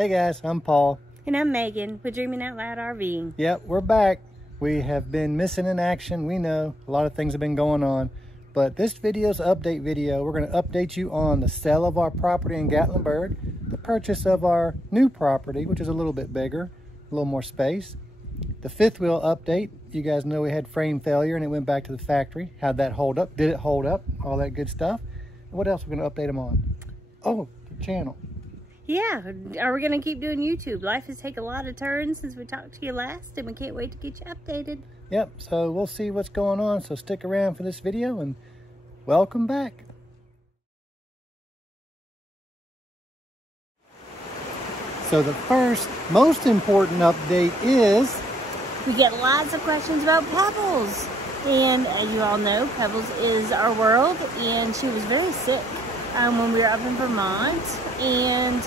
Hey guys, I'm Paul. And I'm Megan with Dreaming Out Loud RVing. Yep, we're back. We have been missing in action. We know a lot of things have been going on, but this video is an update video. We're going to update you on the sale of our property in Gatlinburg, the purchase of our new property, which is a little bit bigger, a little more space. The fifth wheel update. You guys know we had frame failure and it went back to the factory. How'd that hold up? Did it hold up? All that good stuff. What else we're going to update them on? Oh, the channel. Yeah, are we going to keep doing YouTube? Life has taken a lot of turns since we talked to you last, and we can't wait to get you updated. Yep, so we'll see what's going on, so stick around for this video, and welcome back. So the first, most important update is... we get lots of questions about Pebbles. And you all know Pebbles is our world, and she was very sick when we were up in Vermont, and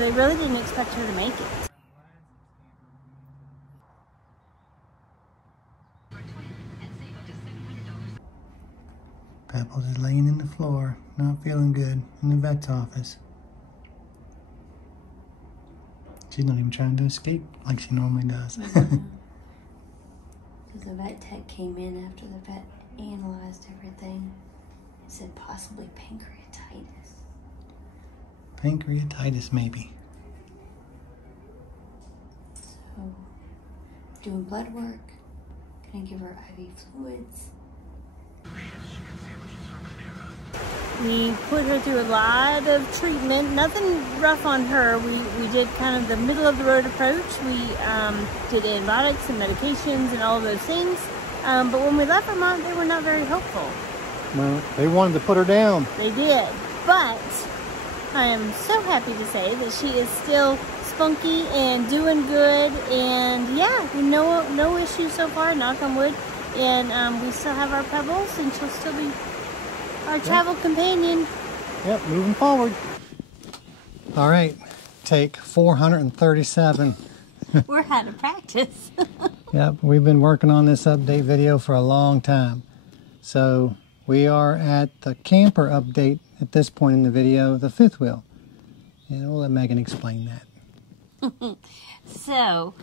they really didn't expect her to make it. Pebbles is laying in the floor, not feeling good, in the vet's office. She's not even trying to escape like she normally does. So the vet tech came in after the vet analyzed everything. He said possibly pancreatitis. Pancreatitis, maybe. So, doing blood work, gonna give her IV fluids. We put her through a lot of treatment, nothing rough on her. We did kind of the middle of the road approach. We did antibiotics and medications and all of those things. But when we left Vermont, they were not very helpful. Well, they wanted to put her down. They did, but I am so happy to say that she is still spunky and doing good, and yeah, no issues so far, knock on wood. And we still have our Pebbles, and she'll still be our travel companion. Yep, moving forward. All right, take 437. We're out of practice. Yep, we've been working on this update video for a long time. So we are at the camper update at this point in the video, the fifth wheel. And we'll let Megan explain that. So,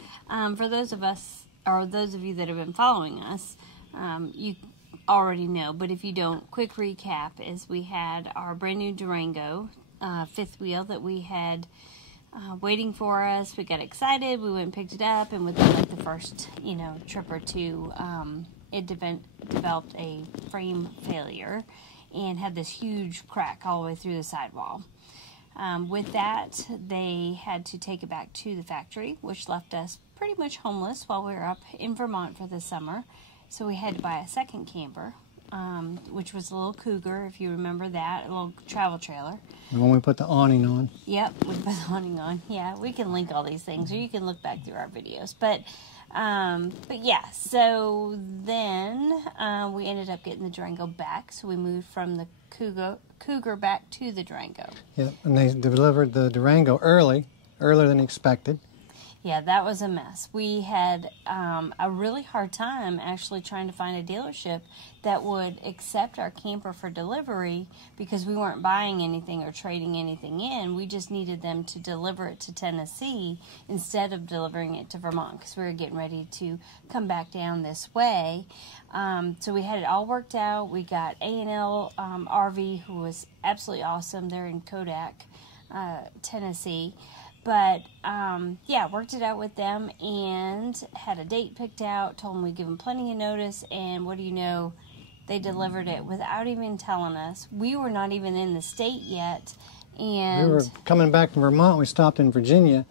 for those of us, or those of you that have been following us, you already know, but if you don't, quick recap is we had our brand new Durango fifth wheel that we had waiting for us. We got excited, we went and picked it up, and within like the first trip or two, it developed a frame failure and had this huge crack all the way through the sidewall. With that, they had to take it back to the factory, which left us pretty much homeless while we were up in Vermont for the summer. So we had to buy a second camper, which was a little Cougar, if you remember that, a little travel trailer. And when we put the awning on. Yep, we put the awning on. Yeah, we can link all these things, or you can look back through our videos. But yeah, so then we ended up getting the Durango back. So we moved from the Cougar back to the Durango. Yep, and they delivered the Durango earlier than expected. Yeah, that was a mess. We had a really hard time actually trying to find a dealership that would accept our camper for delivery, because we weren't buying anything or trading anything in. We just needed them to deliver it to Tennessee instead of delivering it to Vermont, because we were getting ready to come back down this way. So we had it all worked out. We got A&L RV, who was absolutely awesome. They're in Kodak, Tennessee. But, yeah, worked it out with them and had a date picked out, told them we'd give them plenty of notice, and what do you know, they delivered it without even telling us. We were not even in the state yet, and... we were coming back from Vermont. We stopped in Virginia,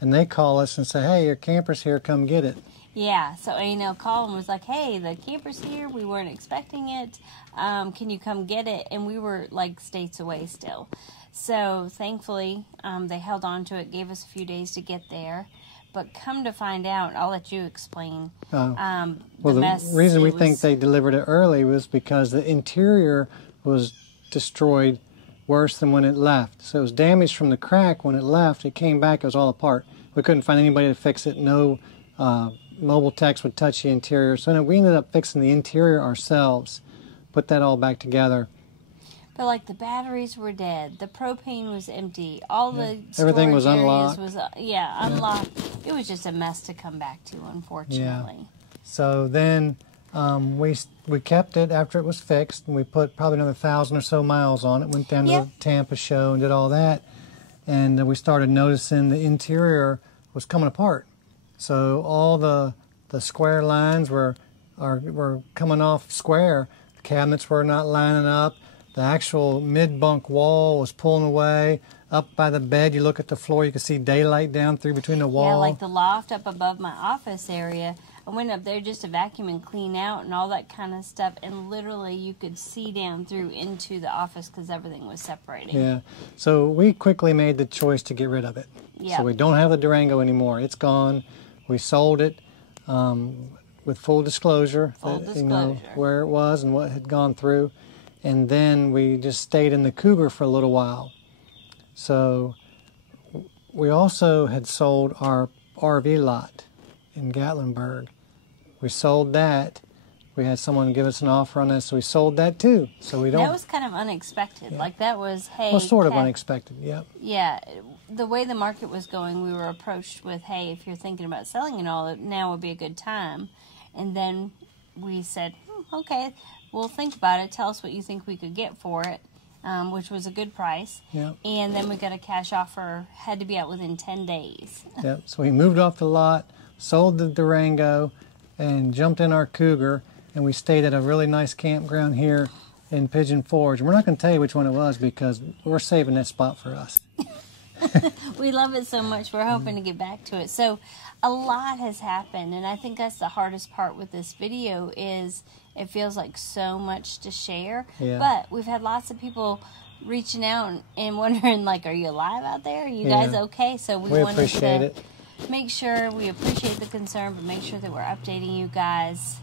and they call us and say, hey, your camper's here, come get it. Yeah, so A&L called and was like, hey, the camper's here, we weren't expecting it, can you come get it? And we were, like, states away still. So, thankfully, they held on to it, gave us a few days to get there. But come to find out, I'll let you explain well, the reason we think they delivered it early was because the interior was destroyed worse than when it left. So it was damaged from the crack when it left. It came back, it was all apart. We couldn't find anybody to fix it. No mobile techs would touch the interior. So we ended up fixing the interior ourselves, put that all back together. But like the batteries were dead, the propane was empty, all the everything was storage unlocked. areas was unlocked. It was just a mess to come back to, unfortunately. Yeah. So then we kept it after it was fixed, and we put probably another 1,000 or so miles on it. Went down to the Tampa show and did all that, and we started noticing the interior was coming apart. So all the square lines were coming off square. The cabinets were not lining up. The actual mid-bunk wall was pulling away. Up by the bed, you look at the floor, you can see daylight down through between the wall. Yeah, like the loft up above my office area. I went up there just to vacuum and clean out and all that kind of stuff, and literally you could see down through into the office because everything was separating. Yeah, so we quickly made the choice to get rid of it. Yeah. So we don't have the Durango anymore. It's gone. We sold it with full disclosure. You know, where it was and what had gone through. And then we just stayed in the Cougar for a little while. So we also had sold our RV lot in Gatlinburg. We sold that. We had someone give us an offer on that, so we sold that too. So we don't. That was kind of unexpected. Yeah. Like that was, hey. Well, sort of unexpected, yep. Yeah, the way the market was going, we were approached with, hey, if you're thinking about selling it all, now would be a good time. And then we said, okay, we'll think about it. Tell us what you think we could get for it, which was a good price. Yep. And then we got a cash offer, had to be out within 10 days. Yep. So we moved off the lot, sold the Durango, and jumped in our Cougar, and we stayed at a really nice campground here in Pigeon Forge. And we're not going to tell you which one it was because we're saving that spot for us. We love it so much. We're hoping to get back to it. So a lot has happened, and I think that's the hardest part with this video is it feels like so much to share. Yeah. But we've had lots of people reaching out and wondering, like, are you alive out there? Are you guys okay? So we wanted appreciate to it. make sure we appreciate the concern, but make sure that we're updating you guys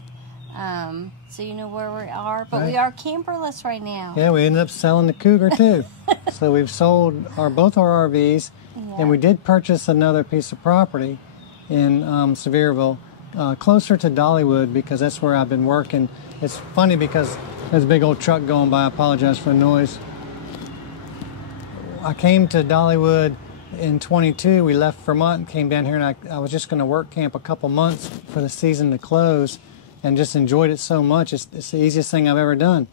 so you know where we are. But we are camperless right now. Yeah, we ended up selling the Cougar too. So we've sold both our RVs, and we did purchase another piece of property in Sevierville, closer to Dollywood, because that's where I've been working. It's funny because there's a big old truck going by. I apologize for the noise. I came to Dollywood in 22. We left Vermont and came down here, and I was just going to work camp a couple months for the season to close, and just enjoyed it so much. It's the easiest thing I've ever done.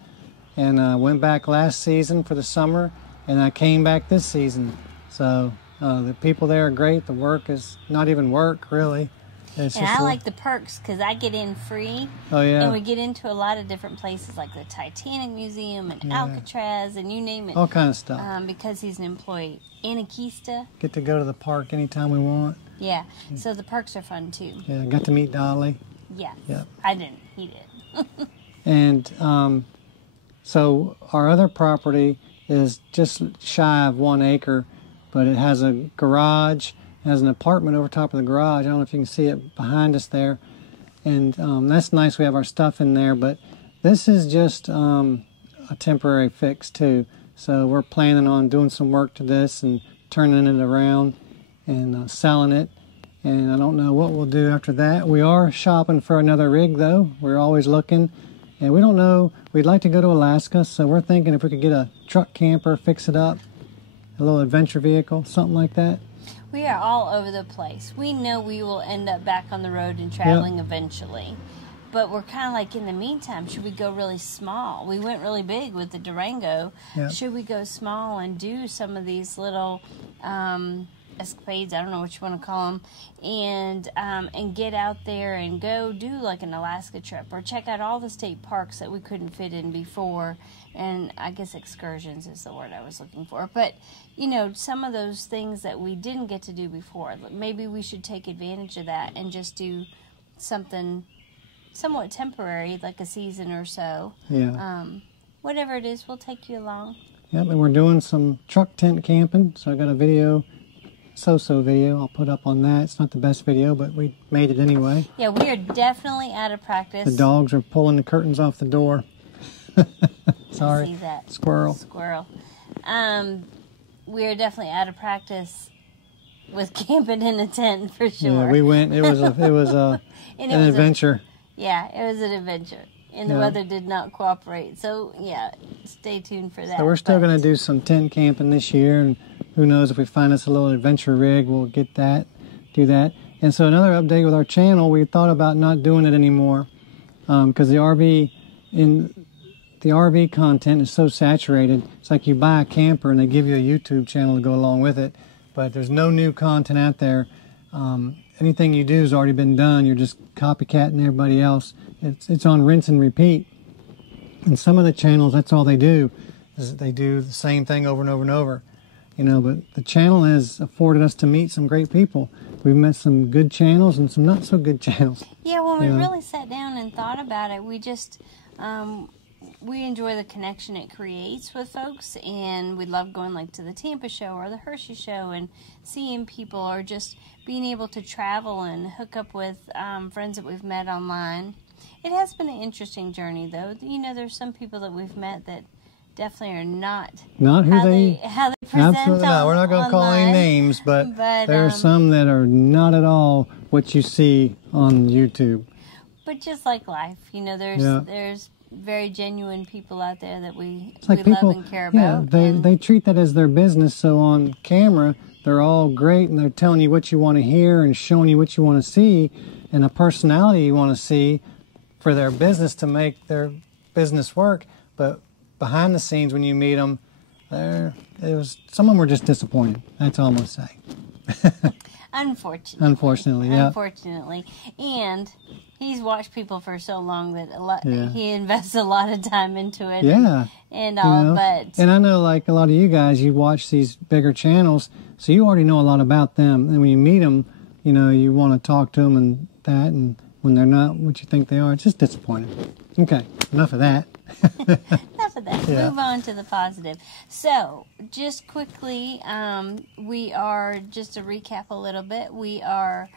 And I went back last season for the summer, and I came back this season. So the people there are great. The work is not even work, really. And I like the perks because I get in free. Oh, yeah. And we get into a lot of different places like the Titanic Museum and Alcatraz and you name it. All kind of stuff. Because he's an employee. Anarchista. Get to go to the park anytime we want. Yeah. So the perks are fun, too. Yeah, got to meet Dolly. Yeah. Yep. I didn't. He did. And so our other property is just shy of 1 acre, but it has a garage. It has an apartment over top of the garage. I don't know if you can see it behind us there. And that's nice. We have our stuff in there, but this is just a temporary fix too. So we're planning on doing some work to this and turning it around and selling it. And I don't know what we'll do after that. We are shopping for another rig though. We're always looking. And we don't know. We'd like to go to Alaska, so we're thinking if we could get a truck camper, fix it up, a little adventure vehicle, something like that. We are all over the place. We know we will end up back on the road and traveling eventually. But we're kind of like, in the meantime, should we go really small? We went really big with the Durango. Yep. Should we go small and do some of these little escapades, I don't know what you want to call them, and get out there and go do like an Alaska trip or check out all the state parks that we couldn't fit in before. And I guess excursions is the word I was looking for. But, you know, some of those things that we didn't get to do before, maybe we should take advantage of that and just do something somewhat temporary, like a season or so. Yeah. Whatever it is, we'll take you along. Yep, and we're doing some truck tent camping. So I got a video, so-so video, I'll put up on that. It's not the best video, but we made it anyway. Yeah, we are definitely out of practice. The dogs are pulling the curtains off the door. Sorry. See that. Squirrel. We are definitely out of practice with camping in a tent for sure. Yeah, we went. It was an adventure. Yeah, it was an adventure. and the weather did not cooperate. So yeah, stay tuned for that. So we're still going to do some tent camping this year, and who knows, if we find us a little adventure rig, we'll get that, do that. And so another update with our channel, we thought about not doing it anymore because the RV content is so saturated. It's like you buy a camper and they give you a YouTube channel to go along with it, but there's no new content out there. Anything you do has already been done. You're just copycatting everybody else. It's on rinse and repeat. And some of the channels, that's all they do, is they do the same thing over and over and over. You know, but the channel has afforded us to meet some great people. We've met some good channels and some not so good channels. Yeah, when we really sat down and thought about it, we just, we enjoy the connection it creates with folks, and we love going like to the Tampa show or the Hershey show and seeing people, or just being able to travel and hook up with friends that we've met online. It has been an interesting journey, though. You know, there's some people that we've met that definitely are not who they present. Absolutely not. We're not going to call any names, but there are some that are not at all what you see on YouTube. But just like life, you know, there's very genuine people out there that we love and care about. Yeah, they treat that as their business. So on camera, they're all great, and they're telling you what you want to hear and showing you what you want to see and a personality you want to see for their business to make their business work. But behind the scenes, when you meet them, some of them were just disappointed. That's all I'm going to say. Unfortunately. Yeah. Unfortunately. And he's watched people for so long that he invests a lot of time into it. Yeah. And all, but... And I know, like, a lot of you guys, you watch these bigger channels, so you already know a lot about them. And when you meet them, you know, you want to talk to them and that, and when they're not what you think they are, it's just disappointing. Okay, enough of that. Enough of that. Yeah. Move on to the positive. So, just quickly, we are, just to recap a little bit, we are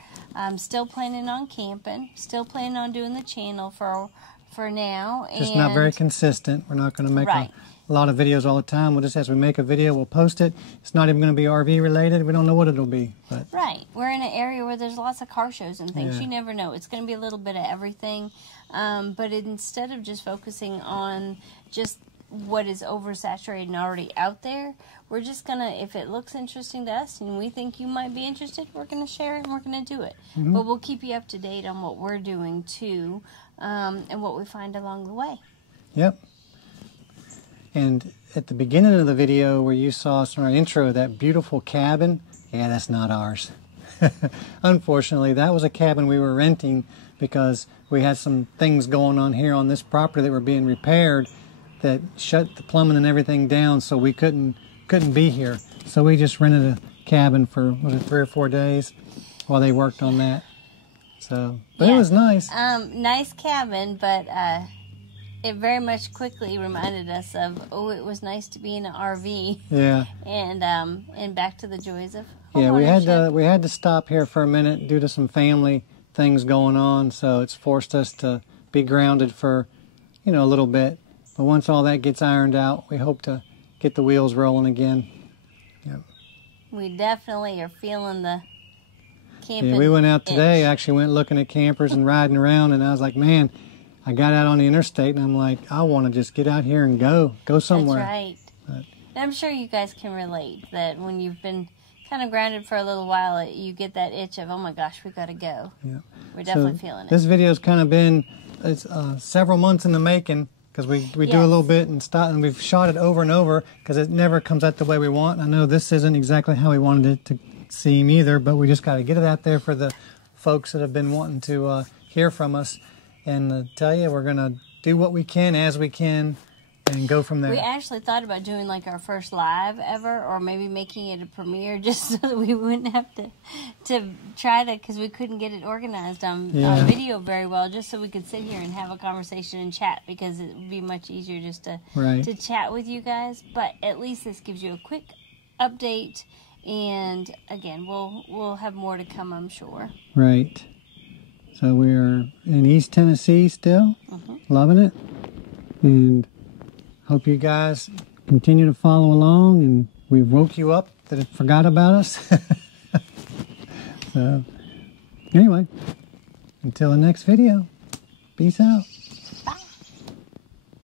still planning on camping, still planning on doing the channel for now. Just not very consistent. We're not going to make a lot of videos all the time. We'll just, as we make a video, we'll post it. It's not even going to be RV related. We don't know what it'll be. But. Right. We're in an area where there's lots of car shows and things. Yeah. You never know. It's going to be a little bit of everything. But instead of just focusing on just what is oversaturated and already out there, we're just going to, if it looks interesting to us and we think you might be interested, we're going to share it and we're going to do it. Mm-hmm. But we'll keep you up to date on what we're doing too, and what we find along the way. Yep. And at the beginning of the video where you saw us in our intro, that beautiful cabin, yeah, that's not ours. Unfortunately, that was a cabin we were renting because we had some things going on here on this property that were being repaired that shut the plumbing and everything down, so we couldn't be here. So we just rented a cabin for, was it 3 or 4 days while they worked on that. So, but it was nice. Nice cabin, but it very much quickly reminded us of, it was nice to be in an RV. Yeah. And back to the joys of homeownership. Yeah, we had to stop here for a minute due to some family things going on, so it's forced us to be grounded for, a little bit. But once all that gets ironed out, we hope to get the wheels rolling again. Yep. We definitely are feeling the camping. Yeah, we went out today, actually went looking at campers and riding around, and I was like, man, I got out on the interstate, and I'm like, I want to just get out here and go somewhere. That's right. But I'm sure you guys can relate that when you've been kind of grounded for a little while, you get that itch of, oh my gosh, we got to go. Yeah. We're definitely feeling it. This video's kind of been several months in the making, because we do a little bit and stop, and we've shot it over and over because it never comes out the way we want. I know this isn't exactly how we wanted it to seem either, but we just got to get it out there for the folks that have been wanting to hear from us. And tell you, we're going to do what we can as we can and go from there. We actually thought about doing like our first live ever, or maybe making it a premiere just so that we wouldn't have to try to, because we couldn't get it organized on video very well, just so we could sit here and have a conversation and chat, because it would be much easier just to chat with you guys. But at least this gives you a quick update, and again, we'll have more to come, I'm sure. Right. So we're in East Tennessee still, loving it, and hope you guys continue to follow along, and we woke you up that forgot about us. So, anyway, until the next video, peace out.